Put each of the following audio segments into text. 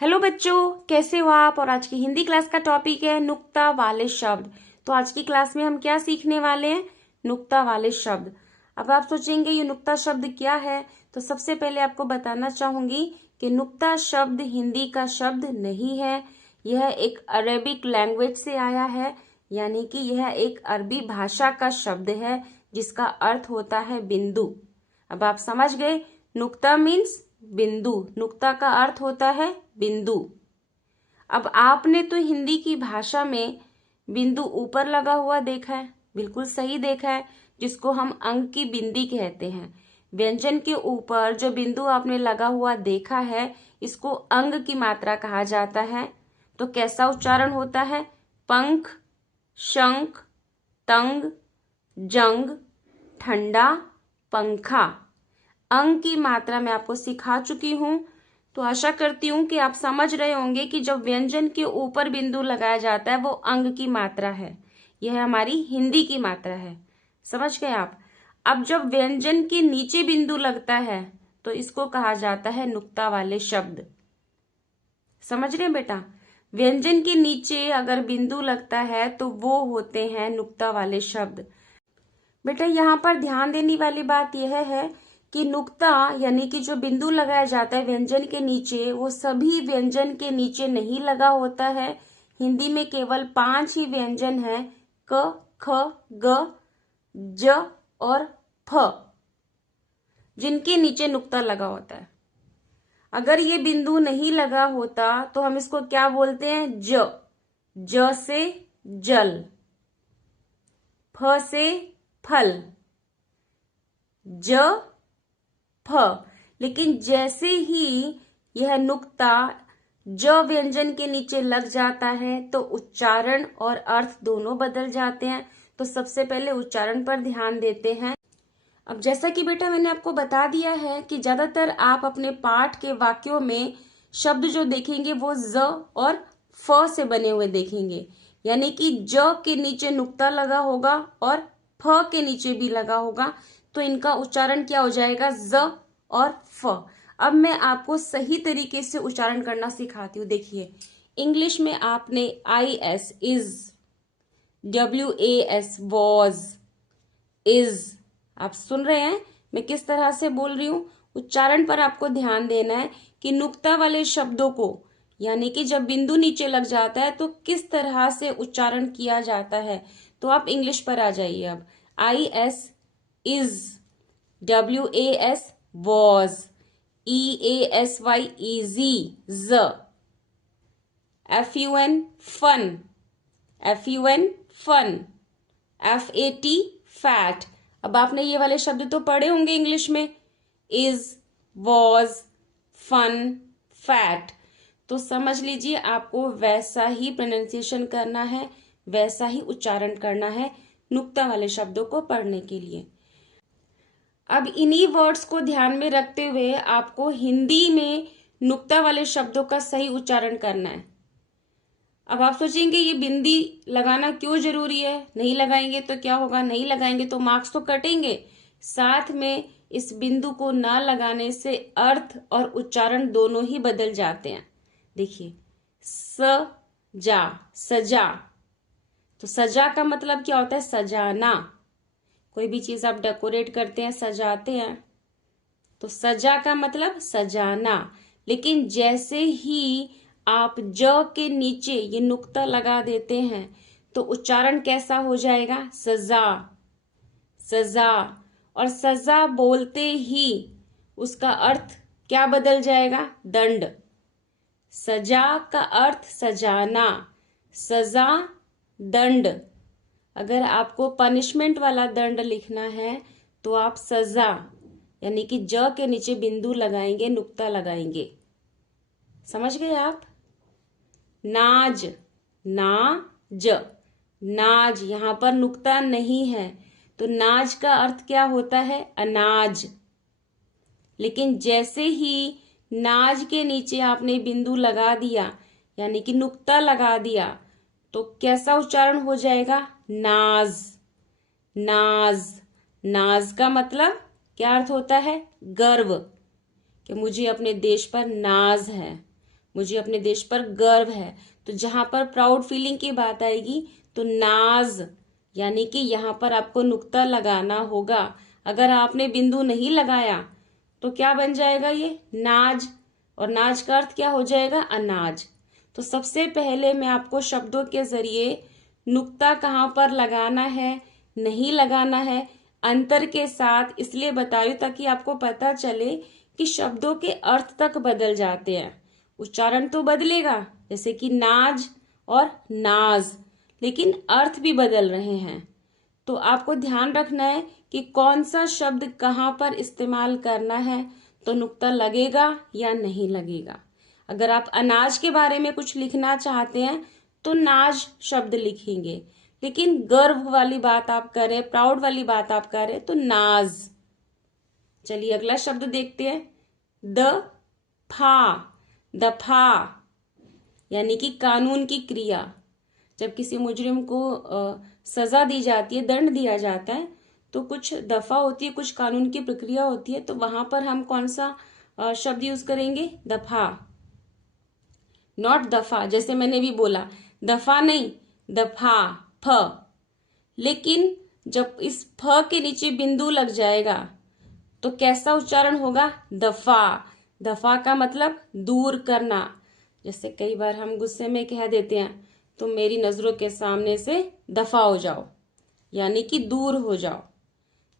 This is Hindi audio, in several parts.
हेलो बच्चों, कैसे हो आप। और आज की हिंदी क्लास का टॉपिक है नुक्ता वाले शब्द। तो आज की क्लास में हम क्या सीखने वाले हैं, नुक्ता वाले शब्द। अब आप सोचेंगे ये नुक्ता शब्द क्या है, तो सबसे पहले आपको बताना चाहूंगी कि नुक्ता शब्द हिंदी का शब्द नहीं है। यह एक अरेबिक लैंग्वेज से आया है, यानी कि यह एक अरबी भाषा का शब्द है जिसका अर्थ होता है बिंदु। अब आप समझ गए, नुक्ता मीन्स बिंदु, नुक्ता का अर्थ होता है बिंदु। अब आपने तो हिंदी की भाषा में बिंदु ऊपर लगा हुआ देखा है, बिल्कुल सही देखा है, जिसको हम अंक की बिंदी कहते हैं। व्यंजन के ऊपर जो बिंदु आपने लगा हुआ देखा है, इसको अंग की मात्रा कहा जाता है। तो कैसा उच्चारण होता है, पंख, शंख, तंग, जंग, ठंडा, पंखा। अंग की मात्रा मैं आपको सिखा चुकी हूं, तो आशा करती हूँ कि आप समझ रहे होंगे कि जब व्यंजन के ऊपर बिंदु लगाया जाता है वो अंग की मात्रा है। यह हमारी हिंदी की मात्रा है, समझ गए आप। अब जब व्यंजन के नीचे बिंदु लगता है तो इसको कहा जाता है नुक्ता वाले शब्द। समझ रहे हैं बेटा, व्यंजन के नीचे अगर बिंदु लगता है तो वो होते हैं नुक्ता वाले शब्द। बेटा यहाँ पर ध्यान देने वाली बात यह है कि नुक्ता यानी कि जो बिंदु लगाया जाता है व्यंजन के नीचे, वो सभी व्यंजन के नीचे नहीं लगा होता है। हिंदी में केवल 5 ही व्यंजन हैं, क, ख, ग, ज और फ, जिनके नीचे नुक्ता लगा होता है। अगर ये बिंदु नहीं लगा होता तो हम इसको क्या बोलते हैं, ज से जल, फ से फल, ज फ। लेकिन जैसे ही यह नुक्ता ज व्यंजन के नीचे लग जाता है तो उच्चारण और अर्थ दोनों बदल जाते हैं। तो सबसे पहले उच्चारण पर ध्यान देते हैं। अब जैसा कि बेटा मैंने आपको बता दिया है कि ज्यादातर आप अपने पाठ के वाक्यों में शब्द जो देखेंगे वो ज और फ से बने हुए देखेंगे, यानी कि ज के नीचे नुक्ता लगा होगा और फ के नीचे भी लगा होगा। तो इनका उच्चारण क्या हो जाएगा, ज और फ। अब मैं आपको सही तरीके से उच्चारण करना सिखाती हूँ। देखिए, इंग्लिश में आपने IS, is, WAS, was, is, आप सुन रहे हैं मैं किस तरह से बोल रही हूं। उच्चारण पर आपको ध्यान देना है कि नुक्ता वाले शब्दों को, यानी कि जब बिंदु नीचे लग जाता है तो किस तरह से उच्चारण किया जाता है। तो आप इंग्लिश पर आ जाइए। अब IS, is, WAS, was, EASY, easy, ज, FUN, fun, FUN, fun, FAT, fat. अब आपने ये वाले शब्द तो पढ़े होंगे इंग्लिश में, इज, वॉज, फन, फैट। तो समझ लीजिए आपको वैसा ही प्रोनाउंसिएशन करना है, वैसा ही उच्चारण करना है नुक्ता वाले शब्दों को पढ़ने के लिए। अब इन्हीं वर्ड्स को ध्यान में रखते हुए आपको हिंदी में नुक्ता वाले शब्दों का सही उच्चारण करना है। अब आप सोचेंगे ये बिंदी लगाना क्यों जरूरी है, नहीं लगाएंगे तो क्या होगा, नहीं लगाएंगे तो मार्क्स तो कटेंगे। साथ में इस बिंदु को ना लगाने से अर्थ और उच्चारण दोनों ही बदल जाते हैं। देखिए, सजा, सजा, तो सजा का मतलब क्या होता है, सजाना। कोई भी चीज आप डेकोरेट करते हैं, सजाते हैं, तो सजा का मतलब सजाना। लेकिन जैसे ही आप ज के नीचे ये नुक्ता लगा देते हैं तो उच्चारण कैसा हो जाएगा, सजा, सजा। और सजा बोलते ही उसका अर्थ क्या बदल जाएगा, दंड। सजा का अर्थ सजाना, सजा, दंड। अगर आपको पनिशमेंट वाला दंड लिखना है तो आप सजा यानी कि ज के नीचे बिंदु लगाएंगे, नुक्ता लगाएंगे। समझ गए आप। नाज, नाज, नाज, यहां पर नुक्ता नहीं है तो नाज का अर्थ क्या होता है, अनाज। लेकिन जैसे ही नाज के नीचे आपने बिंदु लगा दिया यानी कि नुक्ता लगा दिया तो कैसा उच्चारण हो जाएगा, नाज, नाज। नाज का मतलब क्या अर्थ होता है, गर्व, कि मुझे अपने देश पर नाज है, मुझे अपने देश पर गर्व है। तो जहां पर प्राउड फीलिंग की बात आएगी तो नाज, यानी कि यहाँ पर आपको नुक्ता लगाना होगा। अगर आपने बिंदु नहीं लगाया तो क्या बन जाएगा, ये नाज, और नाज का अर्थ क्या हो जाएगा, अनाज। तो सबसे पहले मैं आपको शब्दों के जरिए नुक्ता कहाँ पर लगाना है, नहीं लगाना है, अंतर के साथ इसलिए बता रही हूं ताकि आपको पता चले कि शब्दों के अर्थ तक बदल जाते हैं। उच्चारण तो बदलेगा, जैसे कि नाज और नाज, लेकिन अर्थ भी बदल रहे हैं। तो आपको ध्यान रखना है कि कौन सा शब्द कहाँ पर इस्तेमाल करना है, तो नुक्ता लगेगा या नहीं लगेगा। अगर आप अनाज के बारे में कुछ लिखना चाहते हैं तो नाज शब्द लिखेंगे, लेकिन गर्व वाली बात आप करें, प्राउड वाली बात आप करें तो नाज। चलिए अगला शब्द देखते हैं, दफा। दफा यानी कि कानून की क्रिया। जब किसी मुजरिम को सजा दी जाती है, दंड दिया जाता है, तो कुछ दफा होती है, कुछ कानून की प्रक्रिया होती है, तो वहां पर हम कौन सा शब्द यूज करेंगे, दफा, नॉट दफा। जैसे मैंने भी बोला दफा नहीं, दफा, फ। लेकिन जब इस फ के नीचे बिंदु लग जाएगा तो कैसा उच्चारण होगा, दफा। दफा का मतलब दूर करना। जैसे कई बार हम गुस्से में कह देते हैं, तो मेरी नजरों के सामने से दफा हो जाओ, यानी कि दूर हो जाओ।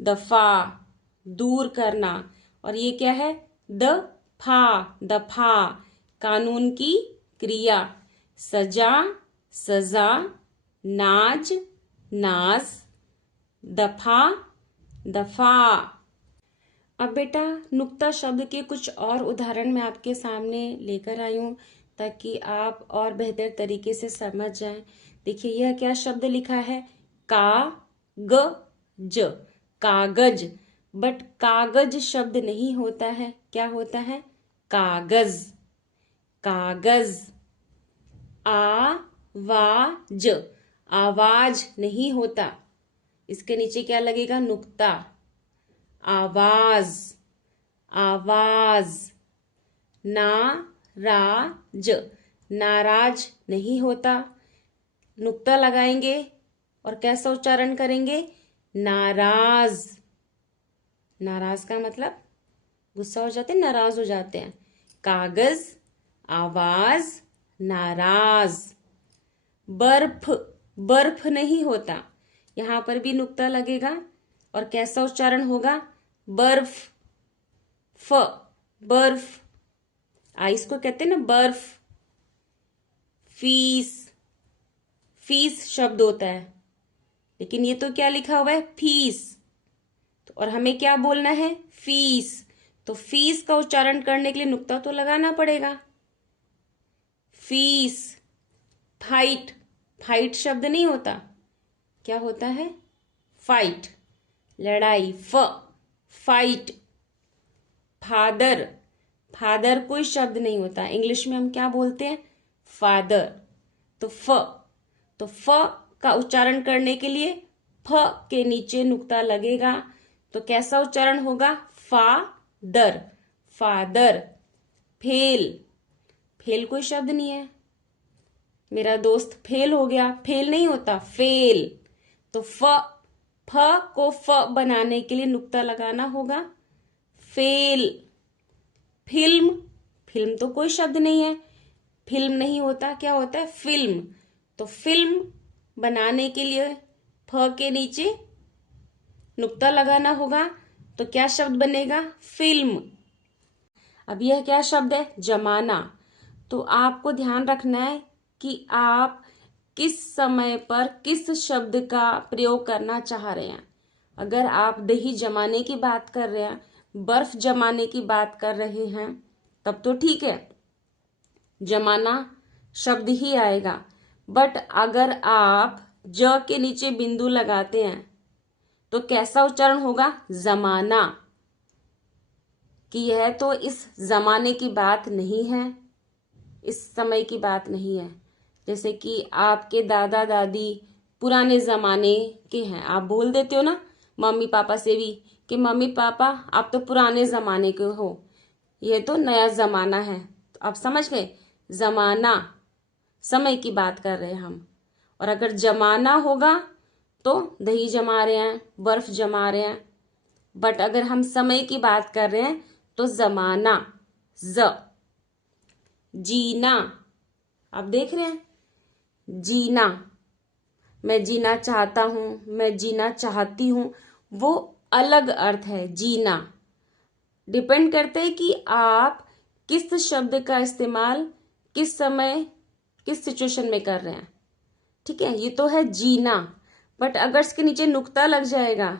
दफा, दूर करना। और ये क्या है, दफा, दफा, कानून की क्रिया। सजा, सजा, नाज, नाज, दफा, दफा। अब बेटा नुक्ता शब्द के कुछ और उदाहरण मैं आपके सामने लेकर आई हूं ताकि आप और बेहतर तरीके से समझ जाएं। देखिए यह क्या शब्द लिखा है, कागज, कागज। बट कागज शब्द नहीं होता है, क्या होता है, कागज, कागज। आवाज, आवाज नहीं होता, इसके नीचे क्या लगेगा, नुक्ता। आवाज, आवाज। नाराज, नाराज नहीं होता, नुक्ता लगाएंगे और कैसा उच्चारण करेंगे, नाराज। नाराज का मतलब गुस्सा हो जाते हैं, नाराज हो जाते हैं। कागज, आवाज, नाराज। बर्फ, बर्फ नहीं होता, यहां पर भी नुक्ता लगेगा और कैसा उच्चारण होगा, बर्फ, फ, बर्फ। आइस को कहते हैं ना बर्फ। फीस, फीस शब्द होता है, लेकिन ये तो क्या लिखा हुआ है, फीस। तो और हमें क्या बोलना है, फीस। तो फीस का उच्चारण करने के लिए नुक्ता तो लगाना पड़ेगा। फीस। फाइट, फाइट शब्द नहीं होता, क्या होता है, फाइट, लड़ाई, फ, फाइट। फादर, फादर कोई शब्द नहीं होता, इंग्लिश में हम क्या बोलते हैं, फादर। तो फ का उच्चारण करने के लिए फ के नीचे नुक्ता लगेगा, तो कैसा उच्चारण होगा, फादर, फादर। फेल, फेल कोई शब्द नहीं है, मेरा दोस्त फेल हो गया, फेल नहीं होता, फेल। तो फ को फ बनाने के लिए नुक्ता लगाना होगा, फेल। फिल्म, फिल्म तो कोई शब्द नहीं है, फिल्म नहीं होता, क्या होता है, फिल्म। तो फिल्म बनाने के लिए फ के नीचे नुक्ता लगाना होगा, तो क्या शब्द बनेगा, फिल्म। अब यह क्या शब्द है, जमाना। तो आपको ध्यान रखना है कि आप किस समय पर किस शब्द का प्रयोग करना चाह रहे हैं। अगर आप दही जमाने की बात कर रहे हैं, बर्फ जमाने की बात कर रहे हैं, तब तो ठीक है, जमाना शब्द ही आएगा। बट अगर आप ज के नीचे बिंदु लगाते हैं तो कैसा उच्चारण होगा, जमाना। कि यह तो इस जमाने की बात नहीं है, इस समय की बात नहीं है। जैसे कि आपके दादा दादी पुराने जमाने के हैं, आप बोल देते हो ना मम्मी पापा से भी कि मम्मी पापा आप तो पुराने जमाने के हो, यह तो नया जमाना है। तो आप समझ गए, जमाना, समय की बात कर रहे हैं हम। और अगर जमाना होगा तो दही जमा रहे हैं, बर्फ जमा रहे हैं। बट अगर हम समय की बात कर रहे हैं तो जमाना, ज। जीना, आप देख रहे हैं, जीना, मैं जीना चाहता हूं, मैं जीना चाहती हूं, वो अलग अर्थ है। जीना डिपेंड करता है कि आप किस शब्द का इस्तेमाल किस समय किस सिचुएशन में कर रहे हैं। ठीक है, ये तो है जीना। बट अगर इसके नीचे नुक्ता लग जाएगा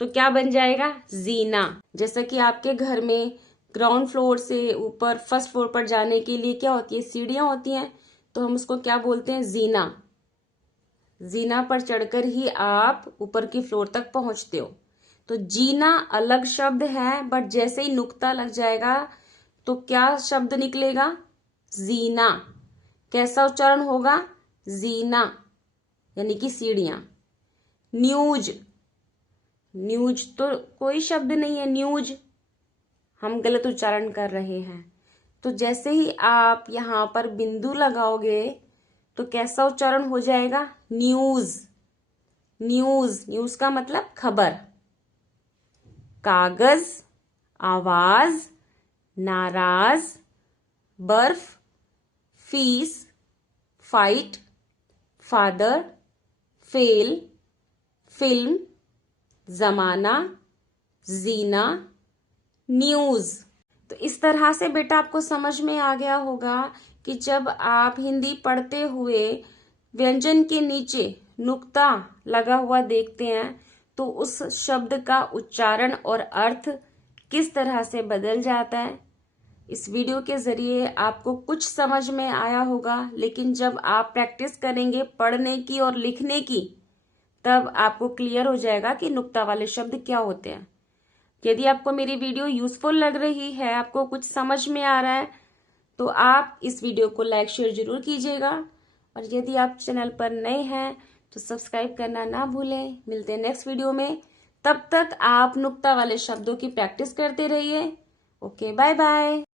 तो क्या बन जाएगा? जीना। जैसा कि आपके घर में ग्राउंड फ्लोर से ऊपर फर्स्ट फ्लोर पर जाने के लिए क्या होती है? सीढ़ियां होती हैं। तो हम उसको क्या बोलते हैं? जीना। जीना पर चढ़कर ही आप ऊपर की फ्लोर तक पहुंचते हो। तो जीना अलग शब्द है, बट जैसे ही नुक्ता लग जाएगा तो क्या शब्द निकलेगा? जीना। कैसा उच्चारण होगा? जीना, यानी कि सीढ़ियां। न्यूज, न्यूज तो कोई शब्द नहीं है, न्यूज। हम गलत उच्चारण कर रहे हैं। तो जैसे ही आप यहां पर बिंदु लगाओगे तो कैसा उच्चारण हो जाएगा? न्यूज। न्यूज, न्यूज का मतलब खबर। कागज, आवाज, नाराज, बर्फ, fees, fight, father, fail, film, जमाना, जीना, न्यूज। तो इस तरह से बेटा आपको समझ में आ गया होगा कि जब आप हिंदी पढ़ते हुए व्यंजन के नीचे नुक्ता लगा हुआ देखते हैं तो उस शब्द का उच्चारण और अर्थ किस तरह से बदल जाता है। इस वीडियो के जरिए आपको कुछ समझ में आया होगा, लेकिन जब आप प्रैक्टिस करेंगे पढ़ने की और लिखने की तब आपको क्लियर हो जाएगा कि नुक्ता वाले शब्द क्या होते हैं। यदि आपको मेरी वीडियो यूजफुल लग रही है, आपको कुछ समझ में आ रहा है, तो आप इस वीडियो को लाइक शेयर जरूर कीजिएगा। और यदि आप चैनल पर नए हैं तो सब्सक्राइब करना ना भूलें। मिलते हैं नेक्स्ट वीडियो में। तब तक आप नुक्ता वाले शब्दों की प्रैक्टिस करते रहिए। Okay, bye bye.